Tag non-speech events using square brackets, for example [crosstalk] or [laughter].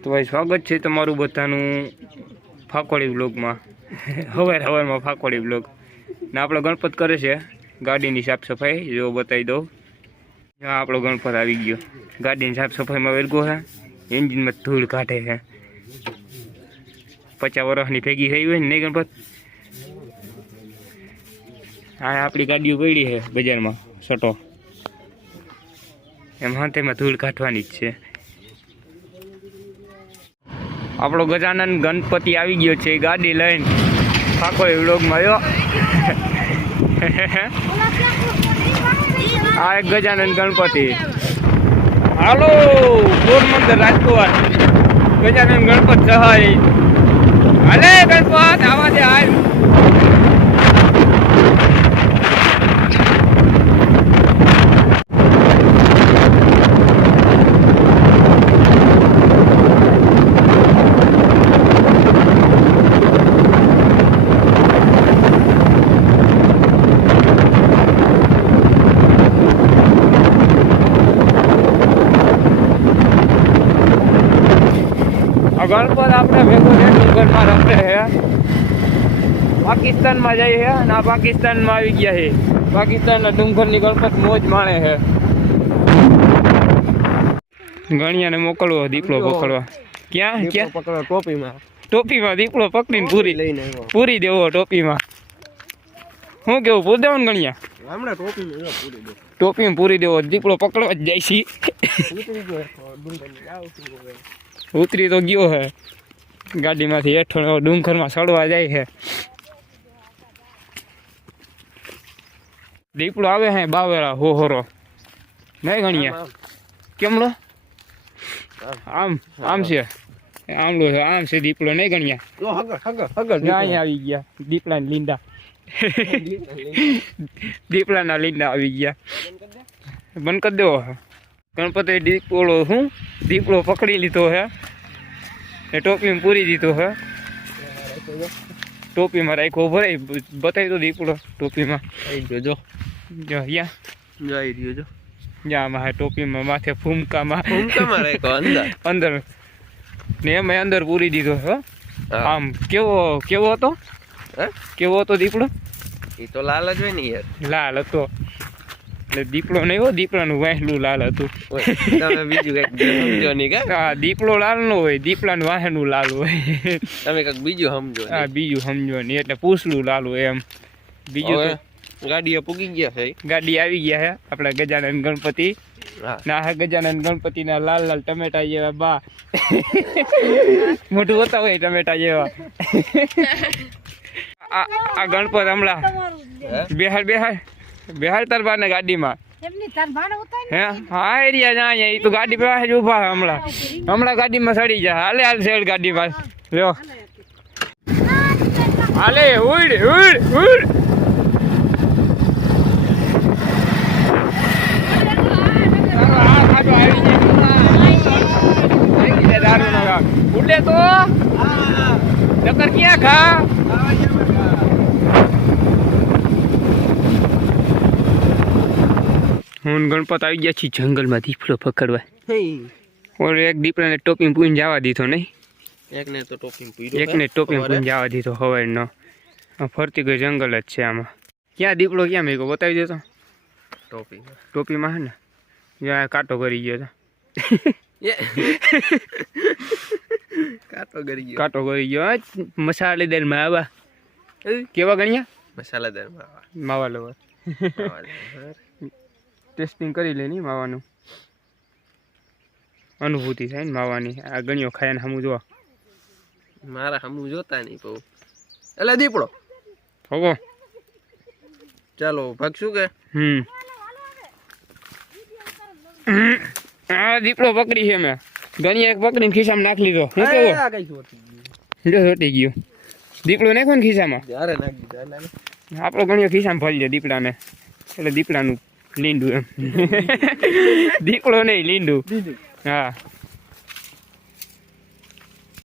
તો ભાઈ સ્વાગત છે તમારું બધાનું ફાકોડી બ્લોગમાં હવાર હવારમાં ફાકોડી બ્લોગ ને આપણો ગણપત કરે છે. ગાડીની સાફ સફાઈ જો બતાવી દઉં. હા આપણો ગણપત આવી ગયો. ગાડીની સાફ સફાઈમાં વેરગો છે. એન્જિનમાં ધૂળ કાઢે છે. પચાસ વર્ષની ભેગી થઈ હોય ને નહીં ગણપત? હા આપણી ગાડીઓ પડી છે બજારમાં સટો એમ હા તેમાં ધૂળ કાઢવાની જ છે. આપણો ગજાનંદ ગણપતિ આવી ગયો છે, ગાડી લઈને. પાકો વ્લોગમાં આવ્યો આ એક ગજાનંદ ગણપતિ. હાલો પોરબંદર રાજકોટ ગજાનંદ ગણપત સહાય હાલે ગણપત આવા દે હાલ. ગણપત આપણે ભેગો છે ડુંગરમાં રમે છે. પાકિસ્તાનમાં જઈએ છે અને આ પાકિસ્તાનમાં આવી ગયા છે. પાકિસ્તાનના ડુંગરની ગણપત મોજ માણે છે. ગણિયાને મોકલવો દીપડો પકડવા. ક્યાં? ક્યાં? પકડો ટોપીમાં. ટોપીમાં દીપડો પકડીને પૂરી લઈને પૂરી દેવો ટોપીમાં. શું કેવું પૂરી દેવાનું ગણિયા? હમણાં ટોપીમાં પૂરી દો ટોપીમાં પૂરી દેવો દીપડો પકડવા જ જાય છે. ઉતરી તો ગયો હે. ગાડીમાંથી હેઠો ડુંગરમાં સડવા જાય છે દીપડો આવે હે બાવેરા હો હોરો નહીં ગણીએ કેમડો આમ. આમ છે. આમલો છે આમ છે દીપડો. નહીં ગણ્યા? આવી ગયા. દીપડાની લીંડા. દીપડાના લીંડા. આવી ગયા. બંધ કરી દેવો ગણપતિ દીપડો શું? દીપડો પકડી લીધો હે. એ ટોપીમાં પૂરી દીધો હે. ટોપીમાં રાખ્યો ભરાય બતાવી દો દીપડો ટોપીમાં. જોજો જો. યા જો આવી રહ્યો જો. ટોપીમાં માથે ફૂમકામાં. ભૂમકામાં રાખ્યો અંદર. અંદર. ને એમાં અંદર પૂરી દીધો હે. આમ કેવો કેવો હતો? હે? કેવો હતો દીપડો એ તો લાલ જ હોય ને યાર. લાલ હતો. એટલે દીપડો નહીં હો દીપડાનું વાહેલું લાલ હતું. તમે બીજું કંઈક સમજો નહીં કે? હા દીપડો લાલ નો હોય દીપડાનું વાહેલું લાલ હોય. તમે કંઈક બીજું સમજો હા બીજું સમજો નહીં એટલે પૂછલું લાલ હોય એમ. બીજું ગાડીઓ પૂગી ગયા છે? ગાડી આવી ગયા હે આપણા ગજાનંદ ગણપતિ. ના હે ગજાનંદ ગણપતિ ના લાલ લાલ ટમેટા જેવા બા. મોટું હોતા હોય ટમેટા જેવા. [laughs] આ આ ગણપત હમણાં? બેહાર બેહાર બેહાર તરફા ને ગાડીમાં. હે? એરિયા જા એ તો ગાડી પાસે જ ઊભા હમણાં. હમણાં ગાડીમાં સડી જાય હાલે હાલ શેડ ગાડીમાં. લ્યો. હાલે ઉડ ઉડ ઉડ તારો આ ખાધો આવી ગયો. આવી ગયા દારૂનો ગામ. ઉડે તો નકર ક્યાં ખા હું ગણપત આવી ગયા છીએ જંગલમાં દીપડો પકડવા ઓર એક દીપડાને ટોપી પૂઈને જવા દીધો નહીં. એકને તો ટોપી પૂઈ એકને ટોપી પૂઈને જવા દીધો હવાઈનો આ ફરતી ગઈ જંગલ જ છે આમાં. ક્યાં દીપડો ક્યાં મેં બતાવી દેતો ટોપી ટોપીમાં. હે ને. જ્યાં કાંટો કરી ગયો હતો કાંટો કરી ગયો. કાંટો કરી ગયો. મસાલેદાર માવા. કેવા ગણ્યા? મસાલેદાર માવા. માવા લવર. માવા. ટેસ્ટિંગ કરી લે નહીં માવાનું. અનુભૂતિ થાય ને માવાની. આ ગણ્યો ખાઈને હમું જોવા. મારા હમું જોતા નહીં બહુ. એટલે દીપડો. હોગો. ચાલો ભાગશું કે? હમ. આ દીપડો પકડી છે મેં. ગણી એક પકડીને ખિસ્સામાં નાખી લીધો. શું કેવો? કઈ ચોટી ગયો? દીપડો નાખો ને ખિસ્સામાં? આપણો ગણ્યો ખિસ્સામાં ભરી લે દીપડાને. એટલે દીપડાનું લીંડું એમ દીપડો નહીં લીંડું હા